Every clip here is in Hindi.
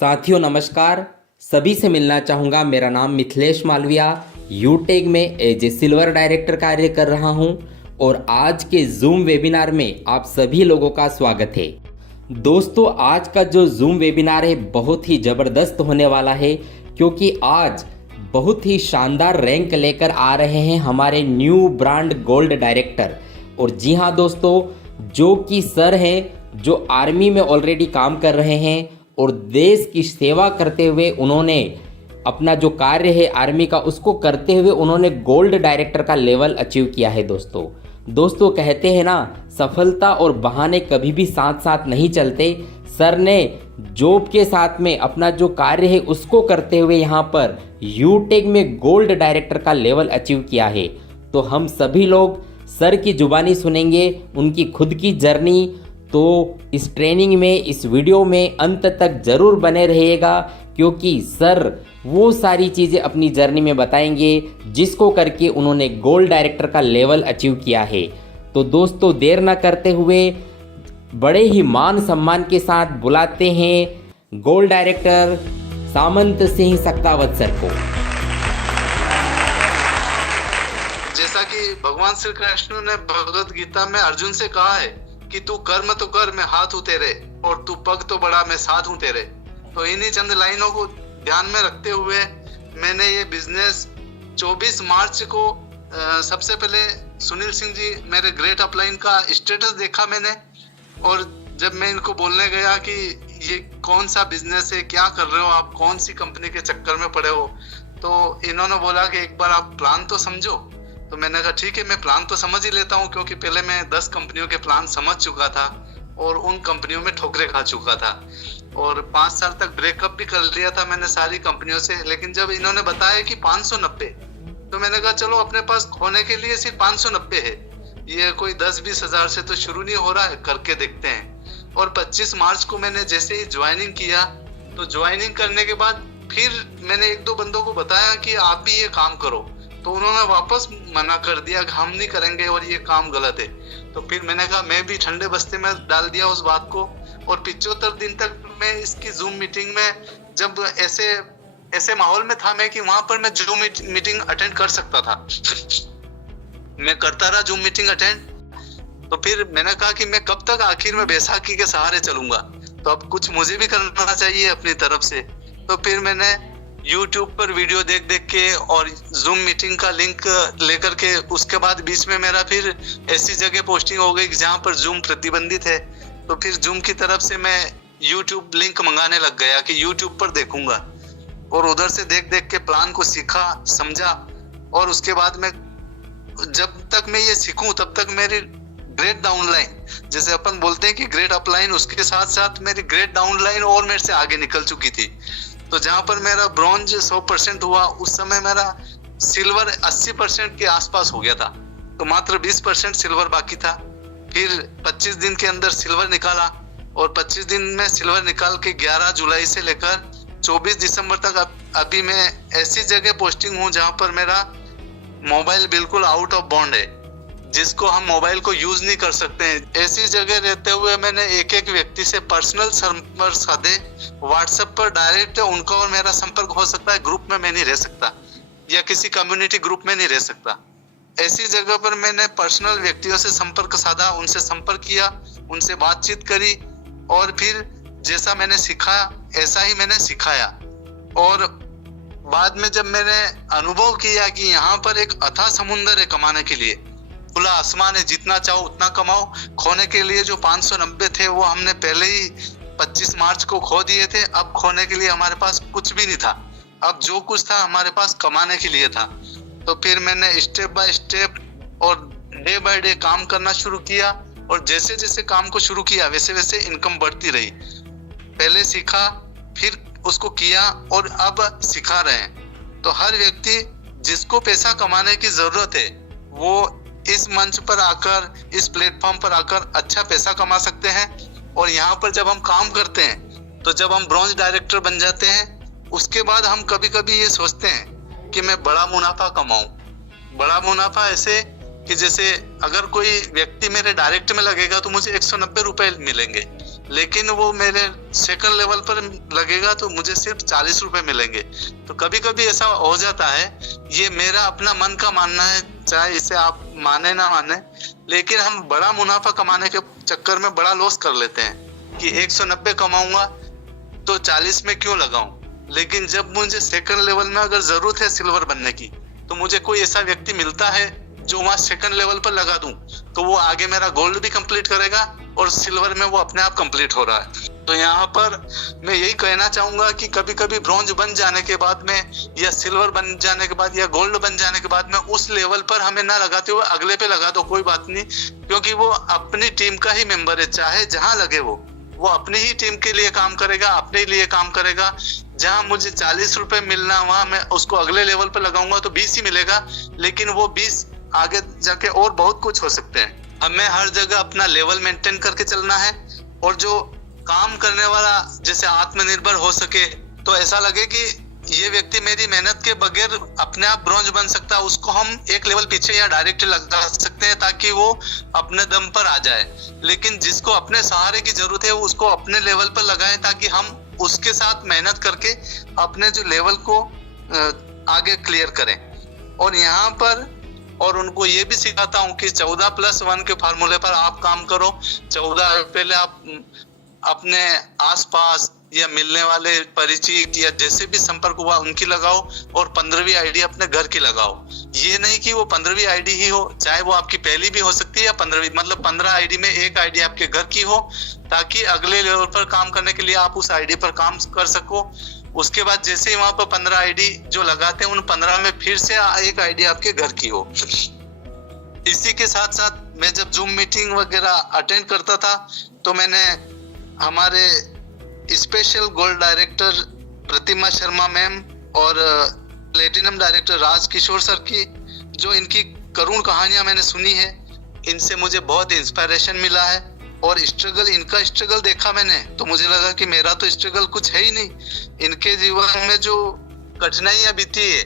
साथियों नमस्कार। सभी से मिलना चाहूँगा। मेरा नाम मिथिलेश मालविया, यूटेक में एज ए सिल्वर डायरेक्टर कार्य कर रहा हूँ और आज के जूम वेबिनार में आप सभी लोगों का स्वागत है। दोस्तों, आज का जो जूम वेबिनार है बहुत ही ज़बरदस्त होने वाला है, क्योंकि आज बहुत ही शानदार रैंक लेकर आ रहे हैं हमारे न्यू ब्रांड गोल्ड डायरेक्टर। और जी हाँ दोस्तों, जो कि सर हैं जो आर्मी में ऑलरेडी काम कर रहे हैं और देश की सेवा करते हुए उन्होंने अपना जो कार्य है आर्मी का उसको करते हुए उन्होंने गोल्ड डायरेक्टर का लेवल अचीव किया है। दोस्तों कहते हैं ना, सफलता और बहाने कभी भी साथ साथ नहीं चलते। सर ने जॉब के साथ में अपना जो कार्य है उसको करते हुए यहाँ पर यूटेक में गोल्ड डायरेक्टर का लेवल अचीव किया है। तो हम सभी लोग सर की जुबानी सुनेंगे, उनकी खुद की जर्नी। तो इस ट्रेनिंग में, इस वीडियो में अंत तक ज़रूर बने रहिएगा, क्योंकि सर वो सारी चीज़ें अपनी जर्नी में बताएंगे जिसको करके उन्होंने गोल्ड डायरेक्टर का लेवल अचीव किया है। तो दोस्तों देर ना करते हुए बड़े ही मान सम्मान के साथ बुलाते हैं गोल्ड डायरेक्टर सामंत सिंह सक्तावत सर को। जैसा कि भगवान श्री कृष्ण ने भगवत गीता में अर्जुन से कहा है कि तू कर्म तो कर, मैं हाथ हूँ तेरे, और तू पग तो बढ़ा, मैं साथ हूँ तेरे। तो इन्हीं चंद लाइनों को ध्यान में रखते हुए मैंने ये बिजनेस 24 मार्च को सबसे पहले सुनील सिंह जी मेरे ग्रेट अपलाइन का स्टेटस देखा मैंने, और जब मैं इनको बोलने गया कि ये कौन सा बिजनेस है, क्या कर रहे हो आप, कौन सी कंपनी के चक्कर में पड़े हो, तो इन्होंने बोला कि एक बार आप प्लान तो समझो। तो मैंने कहा ठीक है, मैं प्लान तो समझ ही लेता हूँ, क्योंकि पहले मैं 10 कंपनियों के प्लान समझ चुका था और उन कंपनियों में ठोकरे खा चुका था, और 5 साल तक ब्रेकअप भी कर लिया था मैंने सारी कंपनियों से। लेकिन जब इन्होंने बताया कि 590, तो मैंने कहा चलो अपने पास खोने के लिए सिर्फ 590 है, ये कोई 10-20 हजार से तो शुरू नहीं हो रहा है, करके देखते हैं। और 25 मार्च को मैंने जैसे ही ज्वाइनिंग किया, तो ज्वाइनिंग करने के बाद फिर मैंने 1-2 बंदों को बताया कि आप भी ये काम करो, तो उन्होंने वापस मना कर दिया कि हम नहीं करेंगे और ये काम गलत है। तो फिर मैंने कहा मैं भी ठंडे बस्ते में डाल दिया उस बात को, और 75 दिन तक मैं इसकी जूम मीटिंग में, जब ऐसे माहौल में था मैं कि वहां पर मैं जूम मीटिंग अटेंड कर सकता था, मैं करता रहा जूम मीटिंग अटेंड। तो फिर मैंने कहा कि मैं कब तक आखिर में बैसाखी के सहारे चलूंगा, तो अब कुछ मुझे भी करना चाहिए अपनी तरफ से। तो फिर मैंने YouTube पर वीडियो देख के और जूम मीटिंग का लिंक लेकर के, उसके बाद बीच में मेरा फिर ऐसी जगह पोस्टिंग हो गई जहां पर जूम प्रतिबंधित है। तो फिर जूम की तरफ से मैं YouTube लिंक मंगाने लग गया कि YouTube पर देखूंगा, और उधर से देख के प्लान को सीखा, समझा। और उसके बाद में जब तक मैं ये सीखूं तब तक मेरी ग्रेट डाउनलाइन, जैसे अपन बोलते हैं कि ग्रेट अपलाइन, उसके साथ साथ मेरी ग्रेट डाउनलाइन और मेरे से आगे निकल चुकी थी। तो जहां पर मेरा ब्रॉन्ज 100% हुआ, उस समय मेरा सिल्वर 80% के आसपास हो गया था, तो मात्र 20% सिल्वर बाकी था। फिर 25 दिन के अंदर सिल्वर निकाला, और 25 दिन में सिल्वर निकाल के 11 जुलाई से लेकर 24 दिसंबर तक अभी मैं ऐसी जगह पोस्टिंग हूँ जहां पर मेरा मोबाइल बिल्कुल आउट ऑफ बॉन्ड है, जिसको हम मोबाइल को यूज नहीं कर सकते हैं। ऐसी जगह रहते हुए मैंने एक व्यक्ति से पर्सनल संपर्क साधे, व्हाट्सएप पर डायरेक्ट उनका और मेरा संपर्क हो सकता है, ग्रुप में मैं नहीं रह सकता या किसी कम्युनिटी ग्रुप में नहीं रह सकता। ऐसी जगह पर मैंने पर्सनल व्यक्तियों से संपर्क साधा, उनसे संपर्क किया, उनसे बातचीत करी, और फिर जैसा मैंने सीखा ऐसा ही मैंने सिखाया। और बाद में जब मैंने अनुभव किया कि यहाँ पर एक अथाह समुंदर है कमाने के लिए, खुला आसमान है, जितना चाहो उतना कमाओ। खोने के लिए जो 590 थे वो हमने पहले ही 25 मार्च को खो दिए थे। अब खोने के लिए हमारे पास कुछ भी नहीं था, अब जो कुछ था हमारे पास कमाने के लिए था। तो फिर मैंने स्टेप बाय स्टेप और डे बाय डे काम करना शुरू किया, और जैसे जैसे काम को शुरू किया वैसे वैसे इनकम बढ़ती रही। पहले सीखा, फिर उसको किया, और अब सिखा रहे हैं। तो हर व्यक्ति जिसको पैसा कमाने की जरूरत है वो इस मंच पर आकर, इस प्लेटफॉर्म पर आकर अच्छा पैसा कमा सकते हैं। और यहाँ पर जब हम काम करते हैं, तो जब हम ब्रॉन्ज डायरेक्टर बन जाते हैं, उसके बाद हम कभी कभी ये सोचते हैं कि मैं बड़ा मुनाफा कमाऊं। बड़ा मुनाफा ऐसे कि जैसे अगर कोई व्यक्ति मेरे डायरेक्ट में लगेगा तो मुझे 190 रुपए मिलेंगे, लेकिन वो मेरे सेकंड लेवल पर लगेगा तो मुझे सिर्फ 40 रुपए मिलेंगे। तो कभी कभी ऐसा हो जाता है, ये मेरा अपना मन का मानना है, चाहे इसे आप माने ना माने, लेकिन हम बड़ा मुनाफा कमाने के चक्कर में बड़ा लॉस कर लेते हैं कि 190 कमाऊंगा तो 40 में क्यों लगाऊं। लेकिन जब मुझे सेकंड लेवल में अगर जरूरत है सिल्वर बनने की, तो मुझे कोई ऐसा व्यक्ति मिलता है जो वहां सेकंड लेवल पर लगा दूं, तो वो आगे मेरा गोल्ड भी कंप्लीट करेगा और सिल्वर में वो अपने आप कंप्लीट हो रहा है। तो यहाँ पर मैं यही कहना चाहूंगा कि कभी कभी ब्रॉन्ज बन जाने के बाद में या सिल्वर बन जाने के बाद या गोल्ड बन जाने के बाद में उस लेवल पर हमें ना लगाते हुए अगले पे लगा दो, कोई बात नहीं, क्योंकि वो अपनी टीम का ही मेंबर है। चाहे जहां लगे वो अपनी ही टीम के लिए काम करेगा, अपने लिए काम करेगा। जहां मुझे 40 रुपए मिलना, वहां मैं उसको अगले लेवल पर लगाऊंगा तो 20 ही मिलेगा, लेकिन वो 20 आगे जाके और बहुत कुछ हो सकते हैं। हमें हर जगह अपना लेवल मेंटेन करके चलना है, और जो काम करने वाला जैसे आत्मनिर्भर हो सके, तो ऐसा लगे कि ये व्यक्ति मेरी मेहनत के बगैर अपने आप ब्रॉन्ज बन सकता है, उसको हम एक लेवल पीछे या डायरेक्ट लगा सकते हैं ताकि वो अपने दम पर आ जाए। लेकिन जिसको अपने सहारे की जरूरत है वो उसको अपने लेवल पर लगाए, ताकि हम उसके साथ मेहनत करके अपने जो लेवल को आगे क्लियर करें। और यहाँ पर और उनको ये भी सिखाता हूँ कि 14+1 के फार्मूले पर आप काम करो। 14 पहले आप अपने आसपास या मिलने वाले परिचित या जैसे भी संपर्क हुआ उनकी लगाओ, और 15वीं आईडी अपने घर की लगाओ। ये नहीं कि वो 15वीं आईडी ही हो, चाहे वो आपकी पहली भी हो सकती है या 15वीं, मतलब 15 आईडी में एक आईडी आपके घर की हो, ताकि अगले लेवल पर काम करने के लिए आप उस आईडी पर काम कर सको। उसके बाद जैसे ही वहां पर 15 आईडी जो लगाते हैं, उन 15 में फिर से एक आईडी आपके घर की हो। इसी के साथ साथ मैं जब जूम मीटिंग वगैरह अटेंड करता था, तो मैंने हमारे स्पेशल गोल्ड डायरेक्टर प्रतिमा शर्मा मैम और platinum director Raj Kishore sir की जो इनकी करुण कहानियां मैंने सुनी है, इनसे मुझे बहुत इंस्पिरेशन मिला है। और स्ट्रगल, इनका स्ट्रगल देखा मैंने तो मुझे लगा कि मेरा तो स्ट्रगल कुछ है ही नहीं। इनके जीवन में जो कठिनाइयां बीती है,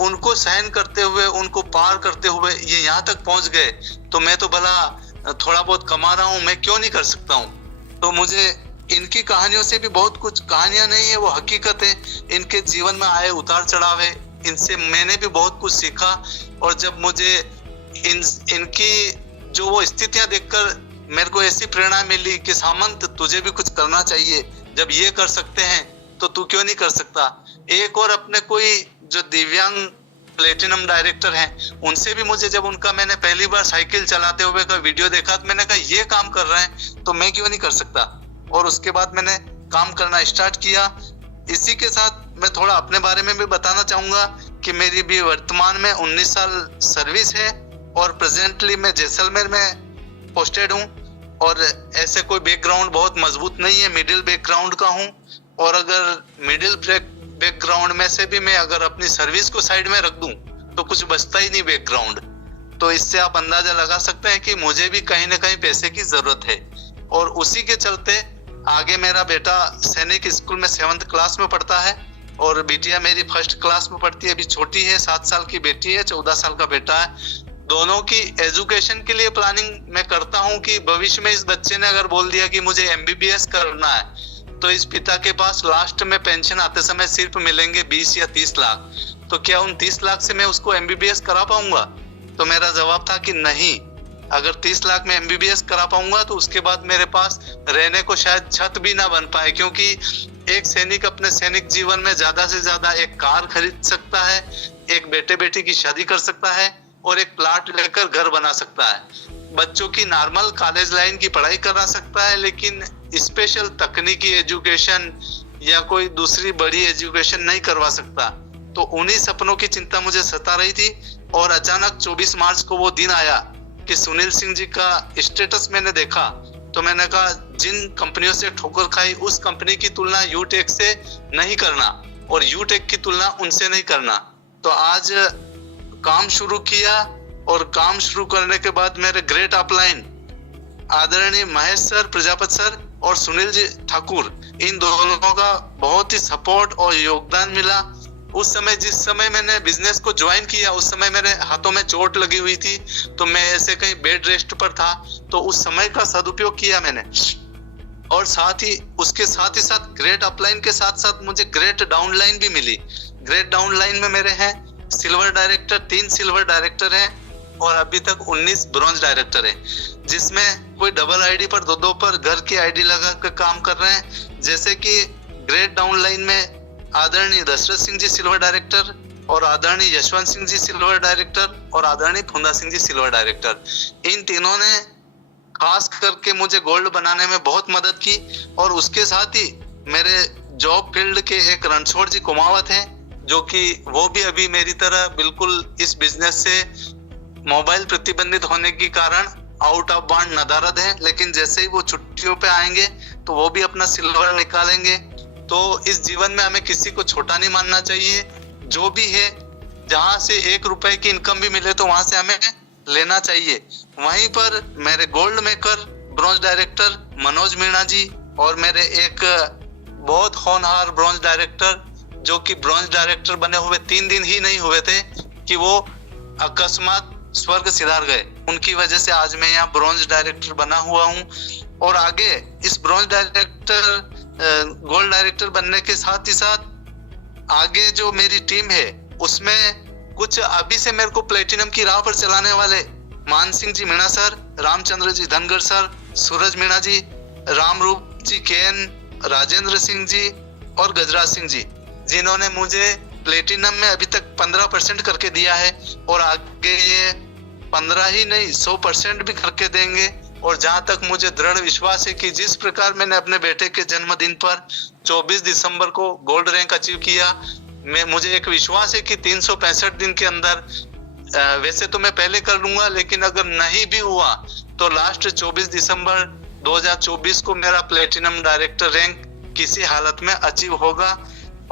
उनको सहन करते हुए, उनको पार करते हुए ये यहाँ तक पहुंच गए, तो मैं तो भला थोड़ा बहुत कमा रहा हूँ, मैं क्यों नहीं कर सकता हूँ। तो मुझे इनकी कहानियों से भी बहुत कुछ, कहानियां नहीं है वो हकीकत है, इनके जीवन में आए उतार चढ़ाव है, इनसे मैंने भी बहुत कुछ सीखा। और जब मुझे इनकी जो वो स्थितियां देखकर मेरे को ऐसी प्रेरणा मिली कि सामंत तुझे भी कुछ करना चाहिए, जब ये कर सकते हैं तो तू क्यों नहीं कर सकता। एक और अपने कोई जो दिव्यांग प्लेटिनम डायरेक्टर हैं, उनसे भी मुझे जब उनका मैंने पहली बार साइकिल चलाते हुए का वीडियो देखा, तो मैंने कहा ये काम कर रहे हैं तो मैं क्यों नहीं कर सकता। और उसके बाद मैंने काम करना स्टार्ट किया। इसी के साथ मैं थोड़ा अपने बारे में भी बताना चाहूंगा कि मेरी भी वर्तमान में 19 साल सर्विस है, और प्रेजेंटली मैं जैसलमेर में पोस्टेड हूँ। और ऐसे कोई बैकग्राउंड बहुत मजबूत नहीं है, मिडिल बैकग्राउंड का हूँ। और अगर मिडिल बैकग्राउंड में से भी मैं अगर अपनी सर्विस को साइड में रख दूं तो कुछ बचता ही नहीं बैकग्राउंड। तो इससे आप अंदाजा लगा सकते हैं कि मुझे भी कहीं ना कहीं पैसे की जरूरत है। और उसी के चलते आगे मेरा बेटा सैनिक स्कूल में 7th क्लास में पढ़ता है, और बिटिया मेरी 1st क्लास में पढ़ती है, अभी छोटी है, 7 साल की बेटी है, 14 साल का बेटा है। दोनों की एजुकेशन के लिए प्लानिंग मैं करता हूं कि भविष्य में इस बच्चे ने अगर बोल दिया कि मुझे MBBS करना है, तो इस पिता के पास लास्ट में पेंशन आते समय सिर्फ मिलेंगे 20 या 30 लाख। तो क्या उन 30 लाख से मैं उसको MBBS करा पाऊंगा? तो मेरा जवाब था कि नहीं। अगर 30 लाख में MBBS करा पाऊंगा तो उसके बाद मेरे पास रहने को शायद छत भी ना बन पाए, क्योंकि एक सैनिक अपने सैनिक जीवन में ज्यादा से ज्यादा एक कार खरीद सकता है, एक बेटे बेटी की शादी कर सकता है, और एक प्लाट लेकर घर बना सकता है। बच्चों की नॉर्मल कॉलेज लाइन की पढ़ाई करा सकता है, लेकिन स्पेशल तकनीकी एजुकेशन या कोई दूसरी बड़ी एजुकेशन नहीं करवा सकता। तो उन्हीं सपनों की चिंता मुझे सता रही थी। और अचानक 24 मार्च को वो दिन आया कि सुनील सिंह जी का स्टेटस मैंने देखा, तो मैंने कहा जिन कंपनियों से ठोकर खाई उस कंपनी की तुलना यूटेक से नहीं करना, और यूटेक की तुलना उनसे नहीं करना। तो आज काम शुरू किया, और काम शुरू करने के बाद मेरे ग्रेट अपलाइन आदरणीय महेश सर प्रजापति सर और सुनील जी ठाकुर, इन दोनों का बहुत ही सपोर्ट और योगदान मिला। उस समय जिस समय मैंने बिजनेस को ज्वाइन किया, उस समय मेरे हाथों में चोट लगी हुई थी, तो मैं ऐसे कहीं बेड रेस्ट पर था, तो उस समय का सदुपयोग किया मैंने। और साथ ही साथ ग्रेड अपलाइन के साथ साथ मुझे ग्रेड डाउनलाइन भी मिली। ग्रेड डाउनलाइन में मेरे हैं सिल्वर डायरेक्टर, 3 सिल्वर डायरेक्टर हैं और अभी तक 19 ब्रॉन्ज डायरेक्टर हैं, जिसमें कोई डबल आईडी पर दो पर घर की आईडी लगा कर काम कर रहे हैं। जैसे कि ग्रेड डाउनलाइन में आदरणीय Dasharath Singh G silver director और आदरणीय Yashwant Singh G silver director और आदरणीय फुंदा सिंह जी सिल्वर डायरेक्टर, इन तीनों ने खास करके मुझे गोल्ड बनाने में बहुत मदद की। और उसके साथ ही मेरे जॉब फील्ड के एक रणछोड़ जी कुमावत हैं, जो कि वो भी अभी मेरी तरह बिल्कुल इस बिजनेस से मोबाइल प्रतिबंधित होने के कारण आउट ऑफ बाउंड नदारद है, लेकिन जैसे ही वो छुट्टियों पे आएंगे तो वो भी अपना सिल्वर निकालेंगे। तो इस जीवन में हमें किसी को छोटा नहीं मानना चाहिए। जो भी है, जहां से 1 रुपए की इनकम भी मिले तो वहां से हमें लेना चाहिए। वहीं पर मेरे gold maker bronze director Manoj Meena ji और मेरे एक बहुत होनहार ब्रॉन्ज डायरेक्टर, जो कि ब्रॉन्ज डायरेक्टर बने हुए 3 दिन ही नहीं हुए थे कि वो अकस्मात स्वर्ग सिधार गए। उनकी वजह से आज मैं यहाँ ब्रॉन्ज डायरेक्टर बना हुआ हूँ। और आगे इस ब्रॉन्ज डायरेक्टर गोल्ड डायरेक्टर बनने के साथ ही साथ आगे जो मेरी टीम है उसमें कुछ अभी से मेरे को प्लेटिनम की राह पर चलाने वाले मान सिंह जी मीणा सर, रामचंद्र जी धनगर सर, सूरज मीणा जी, रामरूप जी केएन, राजेंद्र सिंह जी और गजराज सिंह जी, जिन्होंने मुझे प्लेटिनम में अभी तक 15% करके दिया है और आगे ये 15 ही नहीं 100% भी करके देंगे। और जहां तक मुझे दृढ़ विश्वास है कि जिस प्रकार मैंने अपने बेटे के जन्मदिन पर 24 दिसंबर को गोल्ड रैंक अचीव किया, मुझे एक विश्वास है कि 365 दिन के अंदर वैसे तो मैं पहले कर लूंगा, लेकिन अगर नहीं भी हुआ तो लास्ट 24 दिसंबर 2024 को मेरा प्लेटिनम डायरेक्टर रैंक किसी हालत में अचीव होगा।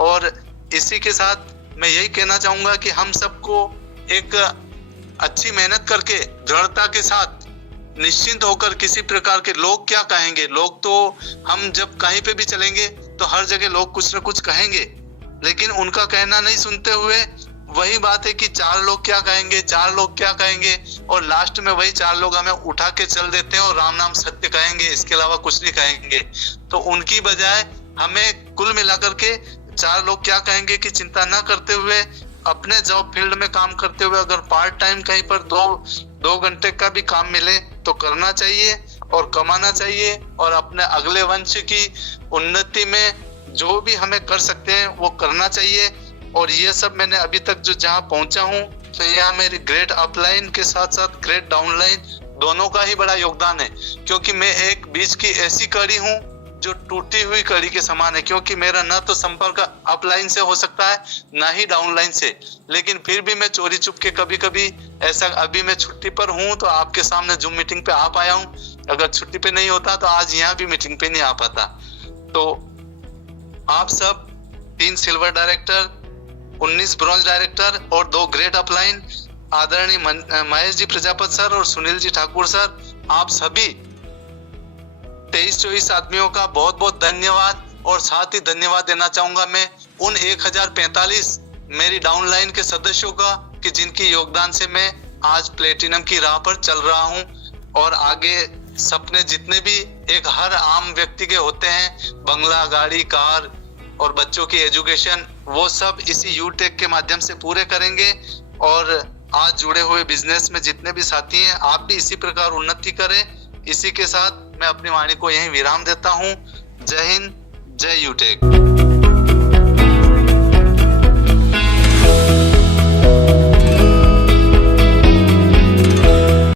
और इसी के साथ मैं यही कहना चाहूंगा कि हम सबको एक अच्छी मेहनत करके दृढ़ता के साथ निश्चिंत होकर, किसी प्रकार के लोग क्या कहेंगे, लोग तो हम जब कहीं पे भी चलेंगे तो हर जगह लोग कुछ ना कुछ कहेंगे, लेकिन उनका कहना नहीं सुनते हुए वही बात है कि 4 लोग क्या कहेंगे, 4 लोग क्या कहेंगे, और लास्ट में वही 4 लोग हमें उठा के चल देते हैं और राम नाम सत्य कहेंगे, इसके अलावा कुछ नहीं कहेंगे। तो उनकी बजाय हमें कुल मिलाकर के 4 लोग क्या कहेंगे की चिंता न करते हुए अपने जॉब फील्ड में काम करते हुए अगर पार्ट टाइम कहीं पर 2 घंटे का भी काम मिले तो करना चाहिए और कमाना चाहिए, और अपने अगले वंश की उन्नति में जो भी हमें कर सकते हैं वो करना चाहिए। और ये सब मैंने अभी तक जो जहाँ पहुंचा हूँ, तो यहाँ मेरी ग्रेड अपलाइन के साथ साथ ग्रेड डाउनलाइन दोनों का ही बड़ा योगदान है, क्योंकि मैं एक बीच की ऐसी कड़ी हूँ जो टूटी हुई कड़ी के समान है, क्योंकि मेरा ना तो संपर्क अपलाइन से हो सकता है ना ही डाउनलाइन से, लेकिन फिर भी मैं चोरी चुप के कभी कभी ऐसा, अभी मैं छुट्टी पर हूँ तो आपके सामने जूम मीटिंग पे आ पाया हूँ, अगर छुट्टी पे नहीं होता तो आज यहाँ भी मीटिंग पे नहीं आ पाता। तो आप सब 3 सिल्वर डायरेक्टर, 19 ब्रॉन्ज डायरेक्टर और 2 ग्रेड अपलाइन, आदरणीय महेश जी प्रजापत सर और सुनील जी ठाकुर सर, आप सभी 23-24 आदमियों का बहुत बहुत धन्यवाद। और साथ ही धन्यवाद देना चाहूंगा मैं उन 1045 मेरी डाउनलाइन के सदस्यों का, कि जिनकी योगदान से मैं आज प्लेटिनम की राह पर चल रहा हूं। और आगे सपने जितने भी एक हर आम व्यक्ति के होते हैं, बंगला, गाड़ी, कार और बच्चों की एजुकेशन, वो सब इसी यूटेक के माध्यम से पूरे करेंगे। और आज जुड़े हुए बिजनेस में जितने भी साथी हैं, आप भी इसी प्रकार उन्नति करें। इसी के साथ मैं अपनी वाणी को यहीं विराम देता हूं। जय हिंद, जय यूटेक।